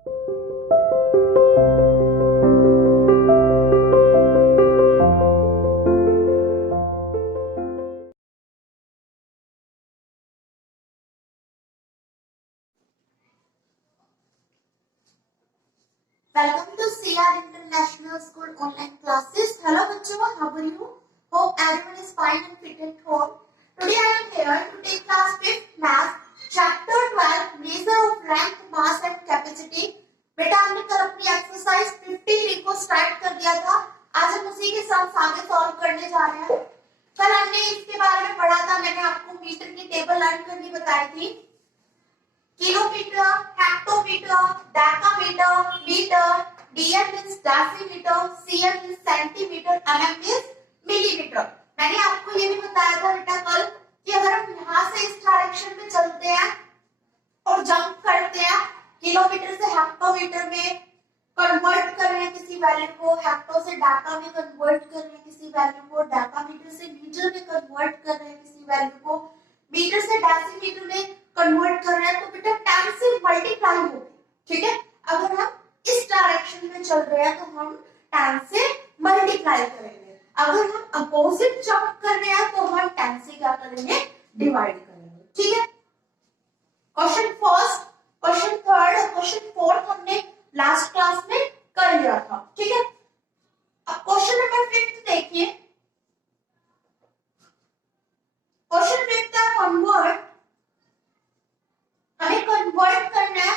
Welcome to CR International School online classes. Hello bachcho, how are you? Hope everyone is fine and fit at home. Today I am here to take class 5th math, chapter 12, measure of length, mass and capacity. बेटा हमने कल अपनी exercise 53 को start कर दिया था. आज हम उसी के साथ आगे सॉल्व करने जा रहे हैं. कल हमने इसके बारे में पढ़ा था. मैंने आपको मीटर की टेबल लर्न करनी बताई थी. Kilometre, hectometre, decametre, metre, DM means decimetre, CM means centimetre, MM means millimetre. मैंने आपको ये भी बताया था बेटा कल कि अगर हम यहाँ से इस डायरेक्शन में चलते हैं और जंप करते हैं, किलोमीटर से हेक्टोमीटर में कन्वर्ट कर रहे हैं किसी वैल्यू को, हेक्टो से डेका में कन्वर्ट कर रहे हैं किसी वैल्यू को, डेकामीटर से मीटर में कन्वर्ट कर रहे हैं किसी वैल्यू को, मीटर से डेसीमीटर में कन्वर्ट कर रहे हैं, तो बेटा 10 से मल्टीप्लाई होगी. ठीक है, अगर हम इस डायरेक्शन में चल रहे हैं तो हम 10 से मल्टीप्लाई करेंगे. अगर हम अपोजिट जंप कर रहे हैं तो हम 10 से क्या करेंगे, डिवाइड करेंगे. ठीक है, क्वेश्चन फर्स्ट, क्वेश्चन थर्ड और क्वेश्चन फोर्थ हमने लास्ट क्लास में कर लिया था. ठीक है, अब क्वेश्चन नंबर 5 देखिए. क्वेश्चन 5 का कन्वर्ट, हमें कन्वर्ट करना है.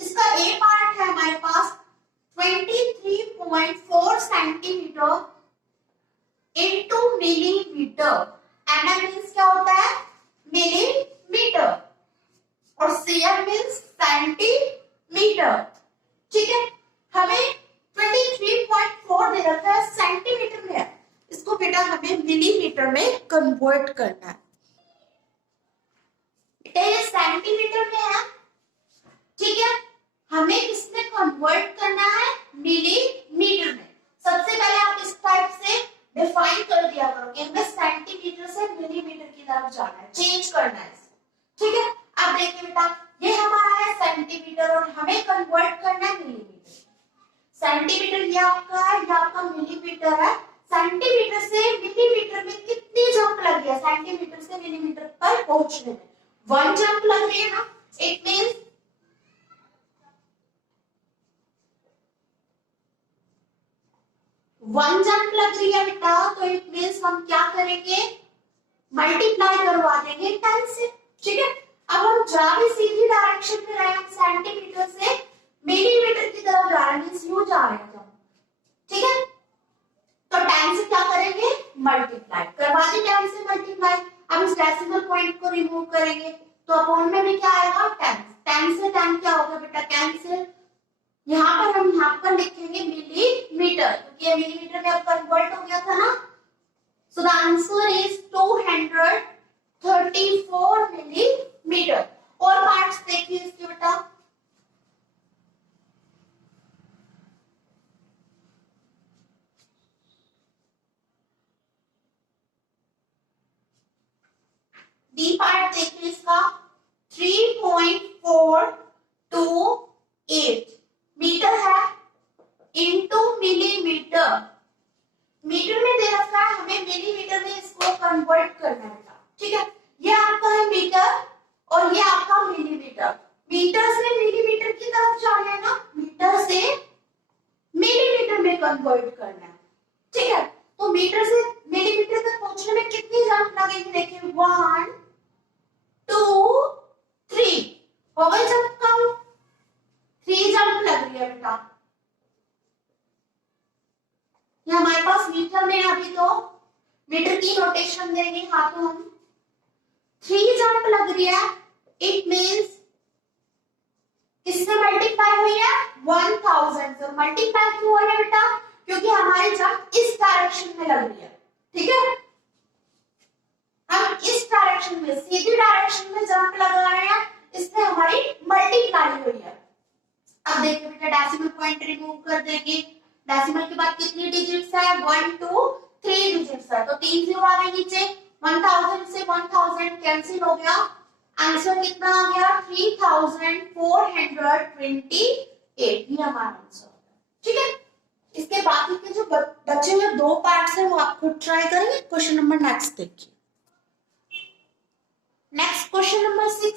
इसका ए पार्ट है हमारे पास 23.4 centimetre into millimetre. MM means क्या होता है, मिलीमीटर, और सीएम मींस सेंटीमीटर. ठीक है, हमें 23.4 दे रखा है, सेंटीमीटर में है. इसको बेटा हमें मिलीमीटर में कन्वर्ट करना है. ये सेंटीमीटर में है. ठीक है, हमें किसमें कन्वर्ट करना है, मिलीमीटर में. सबसे पहले आप इस टाइप से डिफाइन कर दिया करो कि हमें सेंटीमीटर से मिलीमीटर की तरफ जाना है, चेंज करना है. ठीक है, अब देखिए बेटा, ये हमारा है सेंटीमीटर और हमें कन्वर्ट करना है मिलीमीटर. सेंटीमीटर ये आपका है, ये आपका मिलीमीटर है. सेंटीमीटर से मिलीमीटर में कितनी जंप लगी है, सेंटीमीटर से मिलीमीटर पर पहुंचने में 1 जंप लग रही है ना. इट मींस वन जंप लग रही है बेटा, तो इट मींस हम क्या करेंगे, मल्टीप्लाई करवा देंगे 10 से. ठीक है, अब हम जा भी सीधी डायरेक्शन में रहे, हम सेंटीमीटर से मिलीमीटर की तरफ जा रहे हैं, यूं जा रहे हैं. ठीक है, तो 10 से क्या करेंगे, मल्टीप्लाई करवा दी. 10 से मल्टीप्लाई. अब इस डेसिमल पॉइंट को रिमूव करेंगे तो अपॉन में भी क्या आएगा, 10. 10 से 10 क्या होगा बेटा, कैंसिल. यहाँ पर हम यहाँ पर लिखेंगे मिलीमीटर, क्योंकि ये मिलीमीटर में अब कन्वर्ट हो गया था ना. सो द आंसर इज 234 मिलीमीटर. और पार्ट्स देखिए इसके बेटा. डी पार्ट देखिए इसका 3.428 मीटर है इनटू मिलीमीटर. मीटर में दे रखा है, हमें मिलीमीटर में इसको कन्वर्ट करना है. ठीक है, ये आपका है मीटर और ये आपका मिलीमीटर. मीटर से मिलीमीटर की तरफ जाना है ना, मीटर से मिलीमीटर में कन्वर्ट करना है. ठीक है, तो मीटर से मिलीमीटर तक पहुंचने में कितनी जंप लगेगी, देखिए 1 2 3 हो गई जंप. कम 3 जंप लग रही है बेटा. ये हमारे पास मीटर में अभी तो मीटर की नोटेशन देंगे. हाँ, तो हम 3 जंप लग रही है. इट मींस किससे मल्टीप्लाई हुई है, 1000 से. मल्टीप्लाई क्यों हो रहा है बेटा, क्योंकि हमारी जंप इस डायरेक्शन में लग रही है. ठीक है, हम इस डायरेक्शन में, सीधी डायरेक्शन में जंप लगा रहे हैं, इसमें हमारी मल्टीप्लाई हुई है. अब देखिए बेटा, डेसिमल पॉइंट रिमूव कर देंगे. डेसिमल के बाद कितनी डिजिट्स है, 1 2 3 डिजिट्स है, तो 3 जीरो आ गए नीचे. 1000 से 1000 कैंसिल हो गया. आंसर कितना आ गया 3428, ये हमारा आंसर। ठीक है, इसके बाकी के जो बचे हुए दो पार्ट्स हैं वो आप खुद ट्राई करेंगे। क्वेश्चन नंबर नेक्स्ट देखिए। नेक्स्ट क्वेश्चन नंबर 6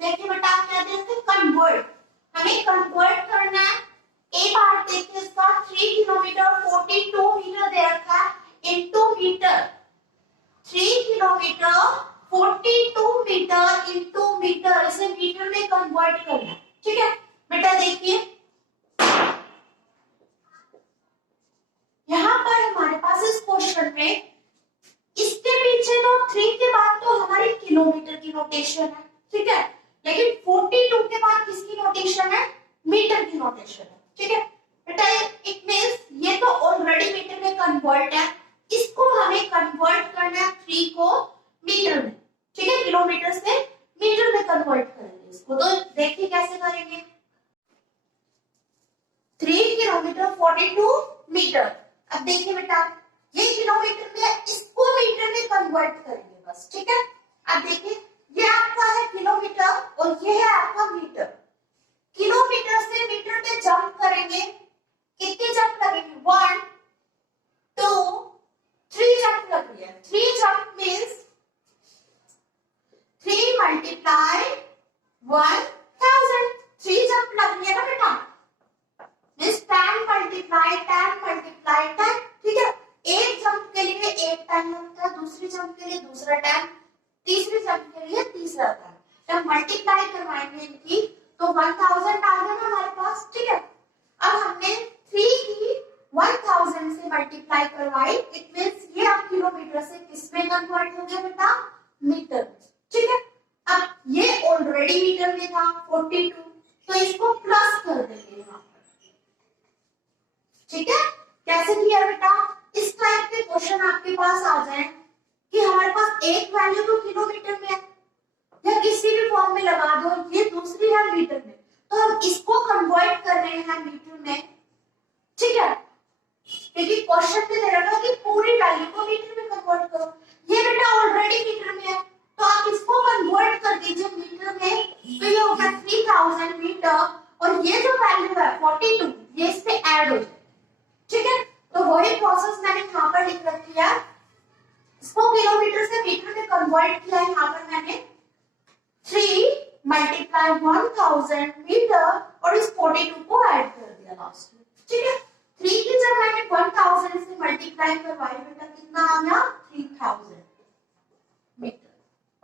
देखिए बेटा, क्या देते हैं कन्वर्ट, हमें कन्वर्ट करना है। ए पार्ट देखिए इसका 3 किलोमीटर 42 मीटर दे रखा है into metre, 3 kilometre 42 metre into metre, इसे मीटर में कन्वर्ट करना है। ठीक है बेटा, देखिए यहाँ पर हमारे पास इस क्वेश्चन में इसके पीछे तो 3 के बाद तो हमारी किलोमीटर की नोटेशन है। ठीक है, लेकिन 42 के बाद किसकी नोटेशन है, मीटर की नोटेशन है। ठीक है बेटा, इट मींस ये तो ऑलरेडी मीटर में कन्वर्ट है, इसको हमें कन्वर्ट करना है 3 को मीटर में। ठीक है, किलोमीटर से मीटर में कन्वर्ट करेंगे इसको, तो देखिए कैसे करेंगे। 3 किलोमीटर 42 मीटर, अब देखिए बेटा ये किलोमीटर में है, इसको मीटर में कन्वर्ट करेंगे बस। ठीक है, अब देखिए ये आपका है किलोमीटर और ये है आपका मीटर। किलोमीटर से मीटर में जंप करेंगे, कितने जंप लगेंगे 1 2 3 जंप लग रही है। 3 जंप मींस 3 मल्टीप्लाई 1000, 3 जंप लग रही है ना बेटा, मींस 10 मल्टीप्लाई 10 मल्टीप्लाई 10। ठीक है, एक जंप के लिए एक टाइम लगता है, दूसरी जंप के लिए दूसरा टाइम, तीसरी जंप के लिए तीसरा टाइम। जब मल्टीप्लाई करवाएंगे इनकी तो 1000 आ गया ना हमारे पास। ठीक है, अब हमने 3 की 1000 से मल्टीप्लाई करवाई, इट मींस ये अब किलोमीटर से किस में कन्वर्ट हो गया बेटा, मीटर। ठीक है, अब ये ऑलरेडी मीटर में था 42, तो इसको प्लस कर देंगे यहाँ पर। ठीक है, कैसे किया बेटा, इस टाइप के क्वेश्चन आपके पास आ जाए कि हमारे पास एक वैल्यू तो किलोमीटर में है या किसी भी फॉर्म में लगा दो, ये दूसरी है मीटर में, तो हम इसको कन्वर्ट कर रहे हैं मीटर में। ठीक है, क्योंकि क्वेश्चन में दे रखा कि पूरी वैल्यू को मीटर में कन्वर्ट करो, ये बेटा ऑलरेडी मीटर में है तो आप इसको कन्वर्ट कर दीजिए मीटर में, तो ये होगा 3000 मीटर और ये जो वैल्यू है 42 ये इससे ऐड हो जाए। ठीक है, तो वही प्रोसेस मैंने यहाँ पर लिख रखी है, इसको किलोमीटर से मीटर में कन्वर्ट किया है। यहाँ पर मैंने 3 मल्टीप्लाई 1000 मीटर और इस 42 को ऐड कर दिया लास्ट में। ठीक है, 3 की जब मैंने 1000 से मल्टीप्लाई करवाई बेटा कितना आ गया 3000 मीटर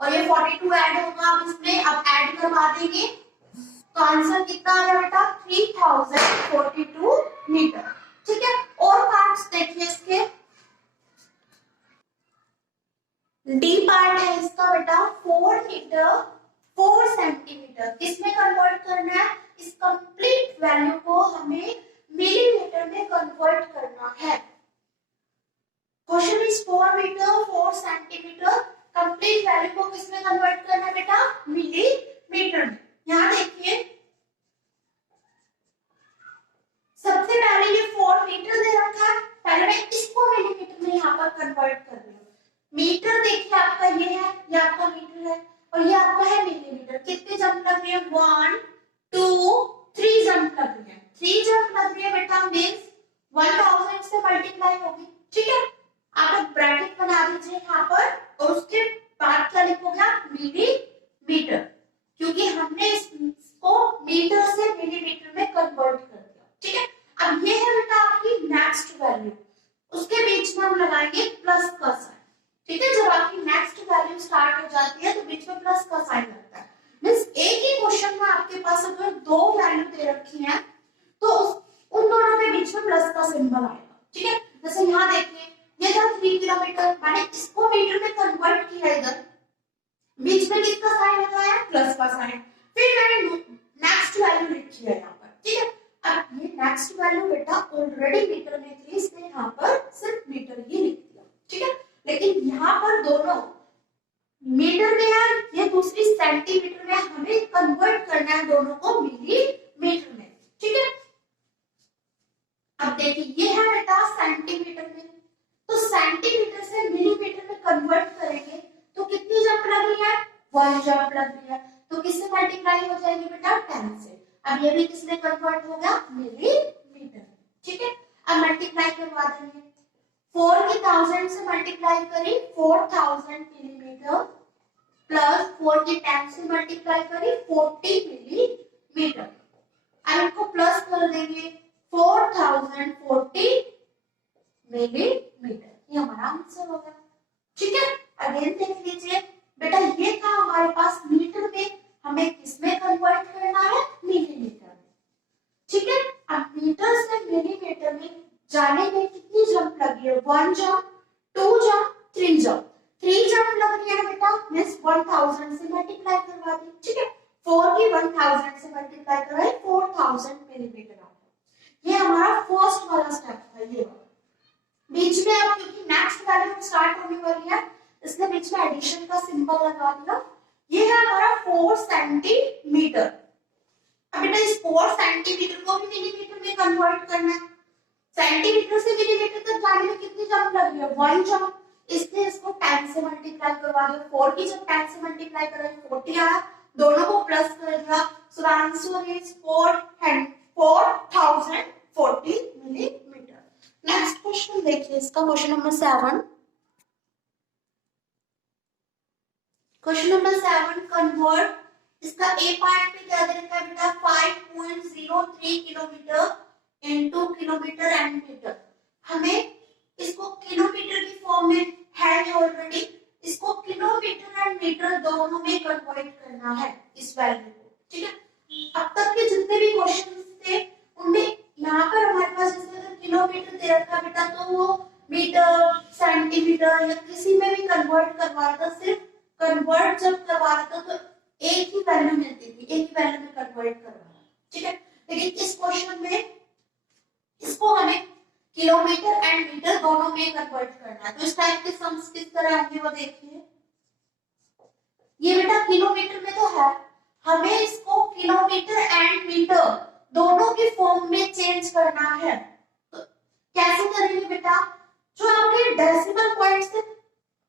और ये 42 ऐड होगा अब इसमें, अब ऐड करवा देंगे तो आंसर कितना आ गया बेटा 3042 मीटर। ठीक है, और पार्ट्स देखिए इसके, डी पार्ट है इसका बेटा 4 मीटर 4 सेंटीमीटर, किसमें कन्वर्ट करना है, इस कंप्लीट वैल्यू को हमें मिलीमीटर में कन्वर्ट करना है। Question is 4 metre 4 centimetre, complete value को किसमें कन्वर्ट करना है बेटा, मिलीमीटर में। यहाँ देखिए सबसे पहले ये 4 मीटर दे रखा है, पहले मैं इसको मिलीमीटर में यहाँ पर कन्वर्ट कर रही हूँ। मीटर देखिए आपका ये है, ये आपका मीटर है और ये आपका है मिलीमीटर। कितने जंप लग रही है 1 2 3 जंप लग रही है, 3 जंप लग रही है बेटा मींस 1000 से मल्टीप्लाई होगी। ठीक है, आप ब्रैकेट बना दीजिए यहाँ पर और उसके बाद क्या लिखोगे आप मिलीमीटर, क्योंकि हमने इसको मीटर से मिलीमीटर में कन्वर्ट कर दिया। ठीक है, अब ये है बेटा आपकी नेक्स्ट वैल्यू, उसके बीच में हम लगाएंगे प्लस का साइन। ठीक है, जब आपकी नेक्स्ट वैल्यू स्टार्ट हो जाती है तो बीच में प्लस का साइन लगता है, मींस एक ही क्वेश्चन में आपके पास अगर दो वैल्यू दे रखी है तो उन दोनों के बीच में प्लस का सिंबल आएगा। ठीक है, जैसे यहाँ देखिए ये था 3 किलोमीटर, मैंने इसको मीटर में कन्वर्ट किया, इधर बीच में किसका साइन लगाया प्लस का साइन, फिर मैंने नेक्स्ट वैल्यू लिखी है यहाँ पर। ठीक है, अब ये नेक्स्ट वैल्यू बेटा ऑलरेडी मीटर में थी, इसने यहाँ पर सिर्फ मीटर ही लिख दिया। ठीक है, लेकिन यहाँ पर दोनों मीटर में है, ये दूसरी सेंटीमीटर में, हमें कन्वर्ट करना है दोनों को मिलीमीटर में। ठीक है, अब देखिए ये है बेटा सेंटीमीटर में, तो सेंटीमीटर से मिलीमीटर में कन्वर्ट करेंगे तो कितनी जंप लग रही है 1 जंप लग रही मल्टीप्लाई हो जाएगी बेटा 10 से। अब ये भी किसमें कन्वर्ट हो गया, मिलीमीटर। ठीक है, अब मल्टीप्लाई करवा देंगे। 4 की 1000 से मल्टीप्लाई करी 4000 मिलीमीटर, प्लस 4 की 10 से मल्टीप्लाई करी 40 मिलीमीटर। अब इनको प्लस कर देंगे 4040 मिलीमीटर, ये हमारा आंसर होगा। ठीक है, अगेन देख लीजिए बेटा, ये था हमारे पास मीटर में, हमें किसमें कन्वर्ट करना है, मिलीमीटर में। ठीक है, अब मीटर से मिलीमीटर में जाने में कितनी जंप लगी है, 1 जंप, 2 जंप, 3 जंप। 3 जंप लग रही है ना बेटा, मींस 1000 से मल्टीप्लाई करवा दी। ठीक है, 4 की 1000 से मल्टीप्लाई करवाई 4000 मिलीमीटर आ गया। ये हमारा फर्स्ट वाला स्टेप था। ये बीच में अब क्योंकि नेक्स्ट वैल्यू स्टार्ट होने वाली है, इसलिए बीच में एडिशन का सिंबल लगा दिया। ये है हमारा 4 सेंटीमीटर। अब बेटा इस 4 सेंटीमीटर को भी मिलीमीटर में कन्वर्ट करना है। सेंटीमीटर से मिलीमीटर तक जाने में कितनी जंप लगी है, 1 जंप, इसलिए इसको 10 से मल्टीप्लाई करवा दो। 4 की जब 10 से मल्टीप्लाई कराई 40 आया, दोनों को प्लस कर दिया, सो the answer is 4040 millimetre. Next question देखिए, इसका question number 7। Question number 7 convert, इसका ए पार्ट में क्या दे रखा है बेटा, 5.03 kilometre into kilometre and metre. हमें इसको किलोमीटर की फॉर्म में है ऑलरेडी, इसको किलोमीटर एंड मीटर दोनों में कन्वर्ट करना है इस वैल्यू को। ठीक है, अब तक के जितने भी क्वेश्चंस थे उनमें यहाँ पर हमारे पास जैसे अगर किलोमीटर दे रखा बेटा, तो वो मीटर, सेंटीमीटर या किसी में भी कन्वर्ट करवा रहा था। सिर्फ कन्वर्ट जब करवा रहा था तो एक ही वैल्यू मिलती थी, एक ही वैल्यू में कन्वर्ट करवाना। ठीक है, लेकिन इस क्वेश्चन में इसको हमें किलोमीटर एंड मीटर दोनों में कन्वर्ट करना है। तो इस टाइप के सम्स किस तरह होंगे वो देखिए। ये बेटा किलोमीटर में तो है, हमें इसको किलोमीटर एंड मीटर दोनों की फॉर्म में चेंज करना है। तो कैसे करेंगे बेटा, जो आपके डेसिमल पॉइंट से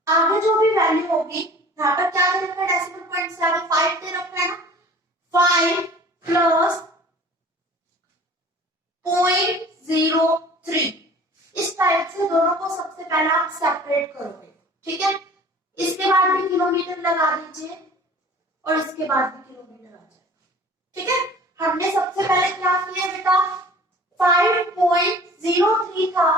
आगे जो भी वैल्यू होगी, यहाँ पर क्या दे रखा है, डेसिमल पॉइंट से आगे 5 दे रखा है ना, 5 प्लस 0.03, इस टाइप से दोनों को सबसे पहले आप सेपरेट करोगे। ठीक है, इसके बाद भी किलोमीटर लगा दीजिए और इसके बाद भी किलोमीटर आ जाएगा। ठीक है, हमने सबसे पहले क्या किया बेटा, 5.03 था,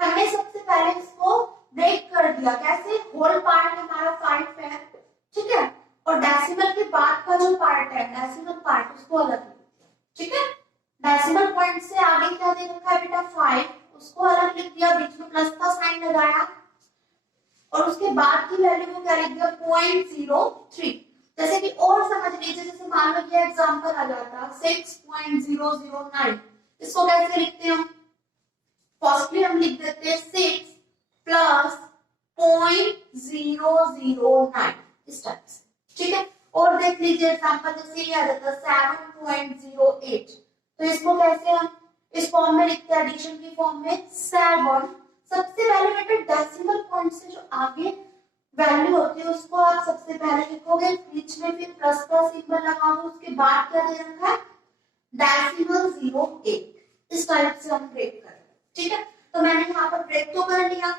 हमने सबसे पहले इसको ब्रेक कर दिया। कैसे, होल पार्ट हमारा 5 है। ठीक है, और डेसिमल के बाद का जो पार्ट है, डेसिमल पार्ट, उसको अलग लिया। ठीक है, डेसिमल पॉइंट से आगे क्या दे रखा है बेटा, 5, उसको अलग लिख दिया, बीच में प्लस का साइन लगाया, और उसके बाद की वैल्यू को क्या लिख दिया, 0.03। जैसे कि और समझ लीजिए, जैसे मान लो ये एग्जांपल आ जाता 6.009, इसको कैसे लिखते हैं हम, फर्स्टली हम लिख देते हैं 6 प्लस 0.009, इस टाइप से। ठीक है, और देख लीजिए एग्जांपल जैसे ये आ जाता 7.08, तो इसको कैसे हम इस फॉर्म में लिखते हैं, एडिशन की फॉर्म में 7, सबसे पहले बेटा डेसिमल पॉइंट से जो आगे वैल्यू होती है उसको आप सबसे पहले लिखोगे, बीच में फिर प्लस का सिंबल लगाओगे, उसके बाद क्या दे रखा है, डेसिमल 08, इस टाइप से हम ब्रेक करेंगे। ठीक है, तो मैंने यहाँ पर ब्रेक तो कर लिया,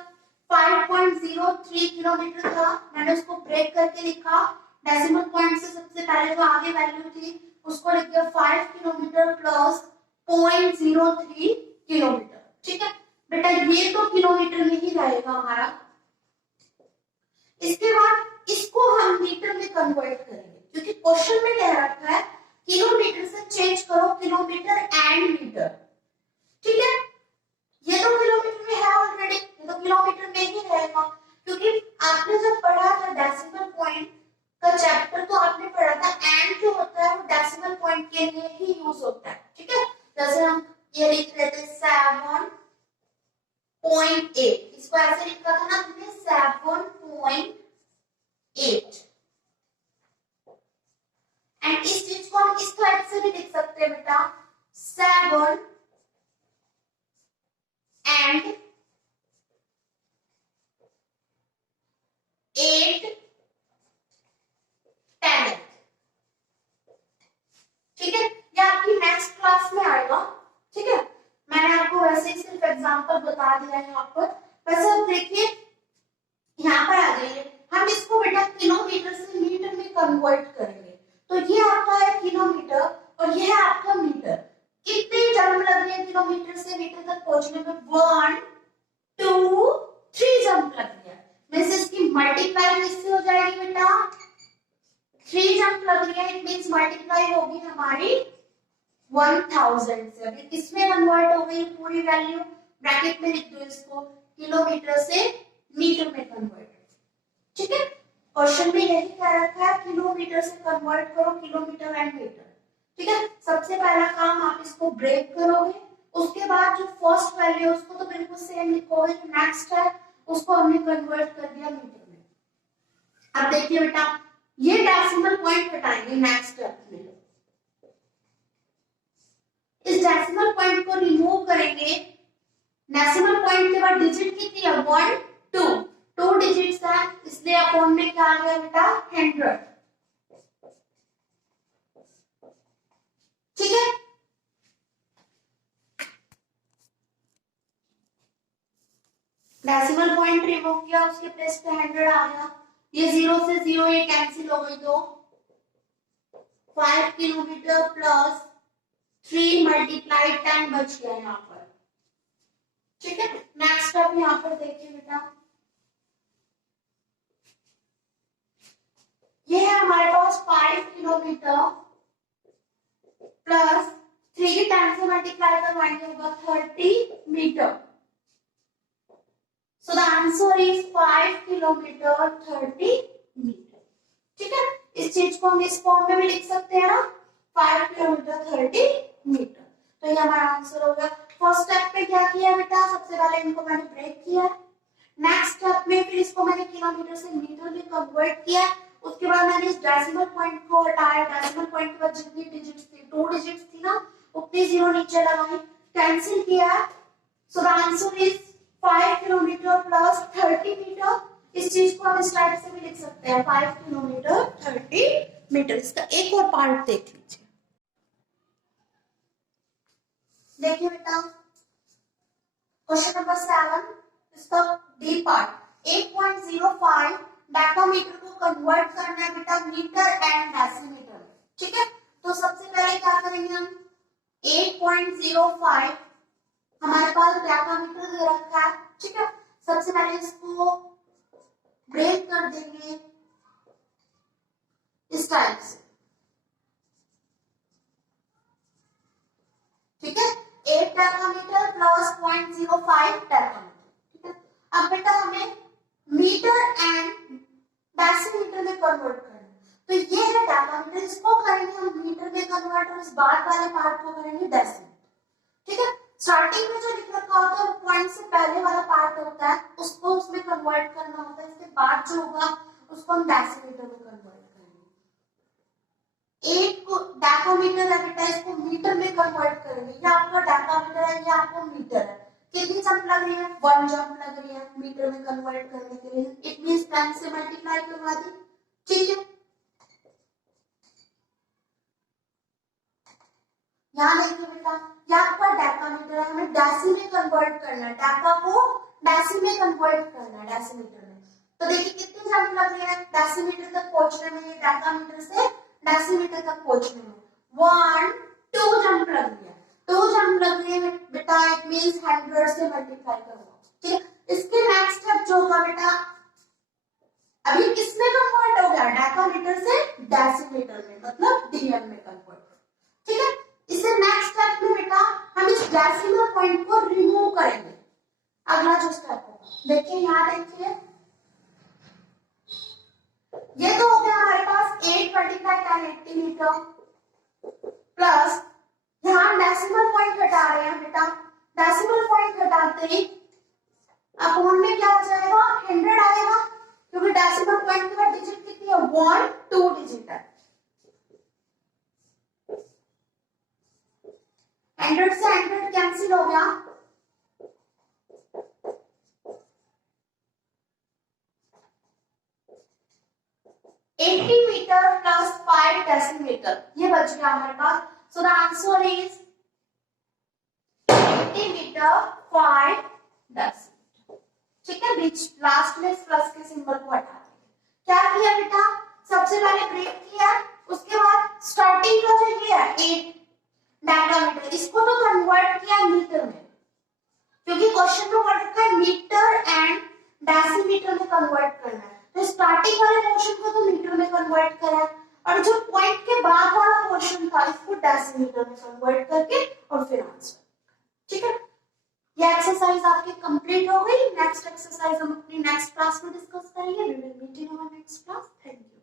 5.03 किलोमीटर था, मैंने उसको ब्रेक करके लिखा, डेसिमल पॉइंट से सबसे पहले जो आगे वैल्यू थी उसको लिख दिया 5 किलोमीटर प्लस 0.03 किलोमीटर। ठीक है बेटा, ये तो किलोमीटर में ही रहेगा हमारा। इसके बाद इसको हम मीटर में कन्वर्ट करेंगे, क्योंकि क्वेश्चन में कह रखा है किलोमीटर से चेंज करो किलोमीटर एंड मीटर। ठीक है, ये तो किलोमीटर में है ऑलरेडी, ये तो किलोमीटर में ही रहेगा, क्योंकि आपने जब पढ़ा था डेसिमल पॉइंट का चैप्टर, तो आपने पढ़ा था एंड जो होता है वो डेसिमल पॉइंट के लिए ही यूज होता है। ठीक है, जैसे हम ये लिख लेते 7.8, इसको ऐसे लिखा था ना हमने 7.8, एंड इस चीज को हम इस टाइप से भी लिख सकते हैं बेटा, 7 and 8 10, एग्जाम्पल बता दिया है यहाँ पर। वैसे अब देखिए यहाँ पर आ जाइए, हम इसको बेटा किलोमीटर से मीटर में कन्वर्ट करेंगे। तो ये आपका है किलोमीटर और ये है आपका मीटर। कितने जन्म लग रहे हैं किलोमीटर से मीटर तक पहुंचने में? 1 2 3 जंप लग गया। वैसे इसकी मल्टीप्लाई किससे हो जाएगी बेटा? 3 जंप लग रही है, इट मींस मल्टीप्लाई होगी हमारी 1000 से। अभी किसमें कन्वर्ट हो गई पूरी वैल्यू? ब्रैकेट में लिख दो इसको, किलोमीटर से मीटर में कन्वर्ट। ठीक है, क्वेश्चन में यही कह रखा है किलोमीटर से कन्वर्ट करो किलोमीटर एंड मीटर। ठीक है, सबसे पहला काम आप इसको ब्रेक करोगे, उसके बाद जो फर्स्ट वैल्यू है उसको तो बिल्कुल सेम लिखोगे, जो नेक्स्ट है उसको हमने कन्वर्ट कर दिया मीटर में। अब देखिए बेटा, ये डेसिमल पॉइंट हटाएंगे नेक्स्ट स्टेप में। इस डेसिमल पॉइंट को रिमूव करेंगे। डेसिमल पॉइंट के बाद डिजिट कितनी है? 1 2 2 डिजिट्स है, इसलिए अपॉन में क्या आ गया बेटा? 100। ठीक है, डेसिमल पॉइंट रिमूव किया, उसके प्लेस पे 100 आ गया। ये 0 से 0 ये कैंसिल हो गई, तो 5 किलोमीटर प्लस 3 मल्टीप्लाई 10 बच गया यहाँ पर। ठीक है, नेक्स्ट स्टेप यहाँ पर देखिए बेटा, ये है हमारे पास 5 किलोमीटर प्लस 3 10 से मल्टीप्लाई करवाएंगे होगा 30 metre. So the answer is 5 kilometre 30 metre. ठीक है, इस चीज को हम इस फॉर्म में भी लिख सकते हैं ना, 5 किलोमीटर 30 मीटर। तो ये हमारा आंसर हो गया। फर्स्ट स्टेप पे क्या किया बेटा? सबसे पहले इनको मैंने ब्रेक किया। नेक्स्ट स्टेप में फिर इसको मैंने किलोमीटर से मीटर में कन्वर्ट किया। उसके बाद मैंने इस डेसिमल पॉइंट को हटाया। डेसिमल पॉइंट के बाद जितनी डिजिट्स थी, 2 डिजिट्स थी ना, उतनी 0 नीचे लगाई, कैंसिल किया। So the answer is 5 kilometre plus 30 metre. इस चीज को हम इस टाइप से भी लिख सकते हैं, 5 किलोमीटर 30 मीटर। इसका एक और पार्ट देख लीजिए। देखिए बेटा, क्वेश्चन नंबर 7, इसका डी पार्ट 8.05 डेकामीटर को कन्वर्ट करना है बेटा मीटर एंड डेसीमीटर में। ठीक है, तो सबसे पहले क्या करेंगे हम? 8.05 हमारे पास डेकामीटर दे रखा है। ठीक है, सबसे पहले इसको ब्रेक कर देंगे इस टाइप से। ठीक है, 8 डेकामीटर प्लस 0.05 डेकामीटर। ठीक है, अब बेटा हमें मीटर एंड डेसीमीटर में कन्वर्ट करना है। तो ये है डेकामीटर, इसको करेंगे हम मीटर में कन्वर्ट और इस बाद वाले पार्ट को करेंगे डेसीमीटर। ठीक है, स्टार्टिंग में जो लिख रखा होता है पॉइंट से पहले वाला पार्ट होता है, उसको उसमें कन्वर्ट करना होता है। इसके बाद जो होगा उसको हम डेसीमीटर में कन्वर्ट करेंगे। 8 को डेकामीटर है बेटा, इसको मीटर में कन्वर्ट करेंगे। ये आपका डेकामीटर है, ये आपका मीटर है। कितनी जंप लग रही है? 1 जंप लग रही है मीटर में कन्वर्ट करने के लिए। इट मींस 10 से मल्टीप्लाई करवा दी। ठीक है, यहाँ देखिए बेटा, ये आपका डेकामीटर है, हमें डेसी में कन्वर्ट करना है। डेका को डेसी में कन्वर्ट करना है, डेसीमीटर में। तो देखिए कितनी जंप लग रही है डेसीमीटर तक पहुंचने में, ये डेकामीटर से डेसीमीटर तक पहुंचने में 1 2 जंप लग रही है। 2 जंप लग रही है बेटा, इट मींस 100 से मल्टीप्लाई करो। ठीक है, इसके नेक्स्ट स्टेप जो होगा बेटा, अभी किसमें कन्वर्ट हो गया? डेकामीटर से डेसीमीटर में, मतलब डीएम में कन्वर्ट। ठीक है, इसे नेक्स्ट स्टेप में बेटा हम इस डेसिमल पॉइंट को रिमूव करेंगे। अगला जो स्टेप होगा, देखिए यहाँ देखिए, ये तो हो गया हमारे पास 8 मल्टीप्लाई 10 80 मीटर प्लस यहाँ डेसिमल पॉइंट हटा रहे हैं बेटा। डेसिमल पॉइंट हटाते ही अपॉन में क्या हो जाएगा? 100 आएगा, क्योंकि डेसिमल पॉइंट के बाद डिजिट कितनी है? 1 2 डिजिट है। 100 से 100 कैंसिल हो गया। एटी मीटर प्लस 5 डेसीमीटर, ये बच गया हमारे पास। So the answer is centimetre 5 decimetre. ठीक है, बीच लास्ट में प्लस के सिंबल को हटा देंगे। क्या किया बेटा, सबसे पहले ब्रेक किया, उसके बाद स्टार्टिंग का जो ये है 8 डेकामीटर, इसको तो कन्वर्ट किया मीटर में, क्योंकि क्वेश्चन में वर्ड का मीटर एंड डेसीमीटर में कन्वर्ट करना है, तो स्टार्टिंग वाले पोर्शन को तो मीटर में कन्वर्ट करा, और जो पॉइंट के बाद वाला पोर्शन था इसको डेसीमीटर में कन्वर्ट करके और फिर आंसर। ठीक है, ये एक्सरसाइज आपकी कंप्लीट हो गई। नेक्स्ट एक्सरसाइज हम अपनी नेक्स्ट क्लास में डिस्कस करेंगे। We will meet in our next class. Thank you.